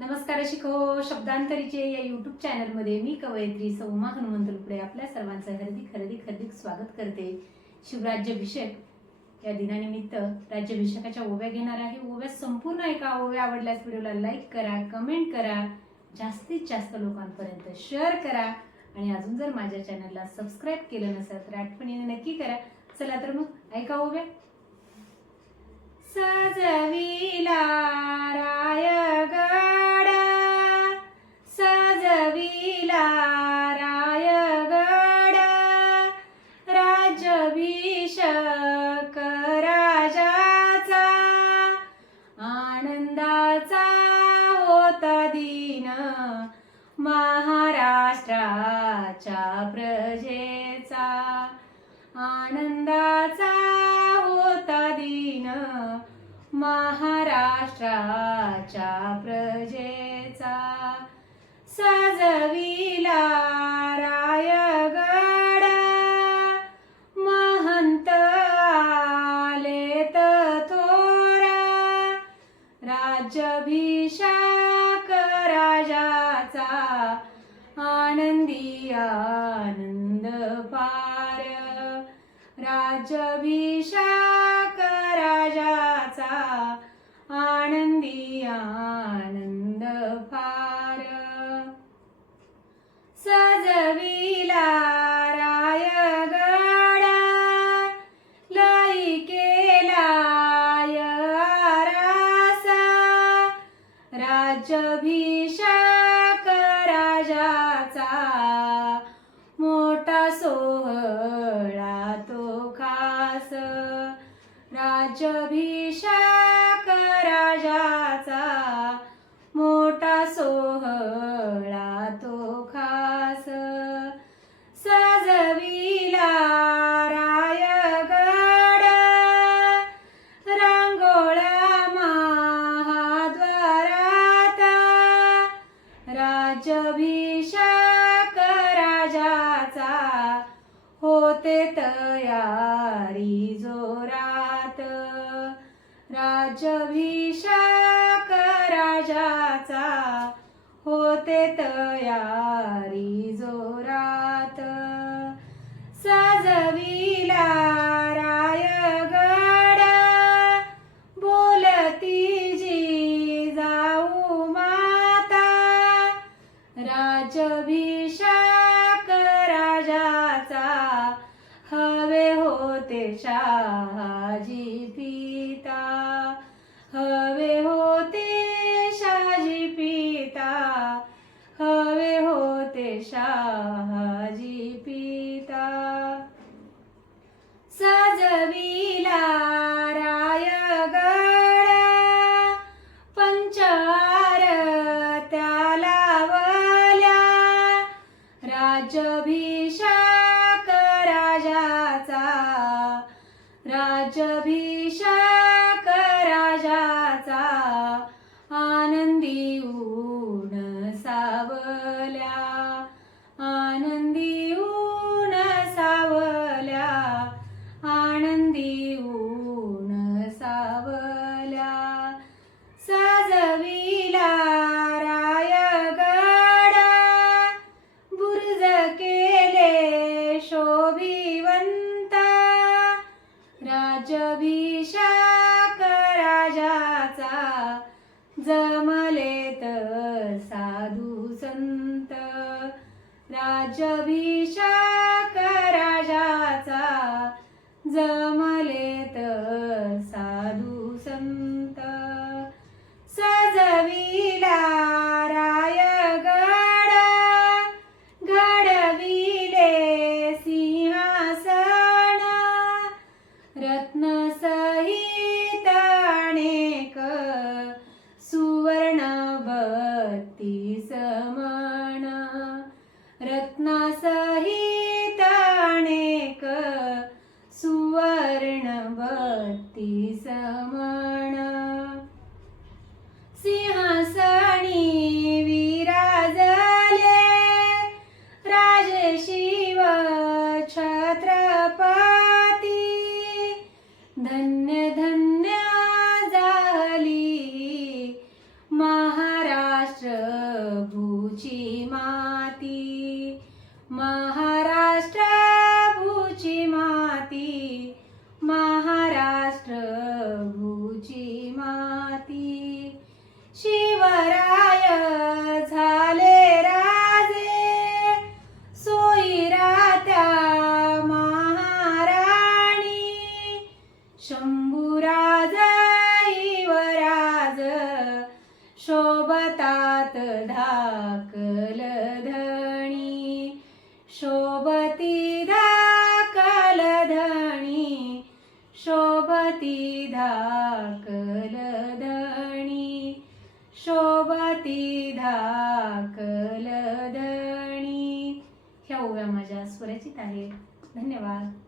नमस्कार शिको शब्दांतरीचे या यूट्यूब चॅनलमध्ये मी कवयित्री सौ उमा हनुमंत लुकडे आपल्या सर्वांचं हार्दिक स्वागत करते। शिवराज्याभिषेक या दिनानिमित्त राज्याभिषेकाच्या ओव्या घेणार आहे। ओव्या संपूर्ण ऐका। ओव्या आवडल्यास व्हिडिओला लाईक करा, कमेंट करा, जास्तीत जास्त लोकांपर्यंत शेअर करा आणि अजून जर माझ्या चॅनलला सबस्क्राईब केलं नसेल तर आठवणीने नक्की करा। चला तर मग ऐका ओव्या। सजविला रायगड, सजविला रायगड, राज्याभिषेक राजाचा, आनंदाचा होता दिन महाराष्ट्राच्या प्रजेचा, आनंदाचा होता दिन महाराष्ट्राच्या प्रजेचा। सजविला रायगड, महंत आलेत थोरा, राज्याभिषेक राजाचा, आनंदी आनंद पार, राज्याभिषेक राजाचा, आनंदी आनंद फार। सजविला रायगड, लई केलाय आरासा, राज्याभिषेक राजाचा, मोठा सोहळा तो खास, राज्याभिषेक राजाचा, मोठा सोहळा तो खास। सजविला रायगड, रांगोळ्या महाद्वारात, राज्याभिषेक राजाचा, होते तयारी जोरात, राज्याभिषेक राजाचा, होते तयारी जोरात। सजविला रायगड, बोलती जिजाऊ माता, राज्याभिषेक राजाचा, हवे होते शहाजी पिता, हवे होते शहाजी पिता, हवे होते शहाजी पिता। सजविला रायगड, पंचारत्या लावल्या, राज्याभिषेक राजाचा, राज्याभिषेक राजाचा, आनंदी ऊन सावल्या, आनंदी ऊन सावल्या, आनंदी ऊन सावल्या। सजविला रायगड, बुरुज केले शोभिवंत, राज्याभिषेक राजाचा, जमलेत साधू संत, राज्याभिषेक राजाचा, जमलेत साधू संत। सजविला रायगड, घडविले सिंहासन, रत्नसहित अनेक, सुवर्ण 32 मण, रत्नासहित अनेक, सुवर्ण 32 मण। सिंहासनी विराजले, राजे शिव छत्रपती, धन्य धन्य झाली महाराष्ट्र महाराष्ट्र भूची माती, महाराष्ट्र भूची माती, महाराष्ट्र भूची माती. शिवराय झाले राजे, सोयीरात्या महाराणी. शंभूराज युवराज, शोभतात धाकल धणी. शोभती धाकल धणी, शोभती धाकल धणी, शोभती धाकल धणी. ह्या ओव्या माझ्या स्वरचित आहेत. धन्यवाद.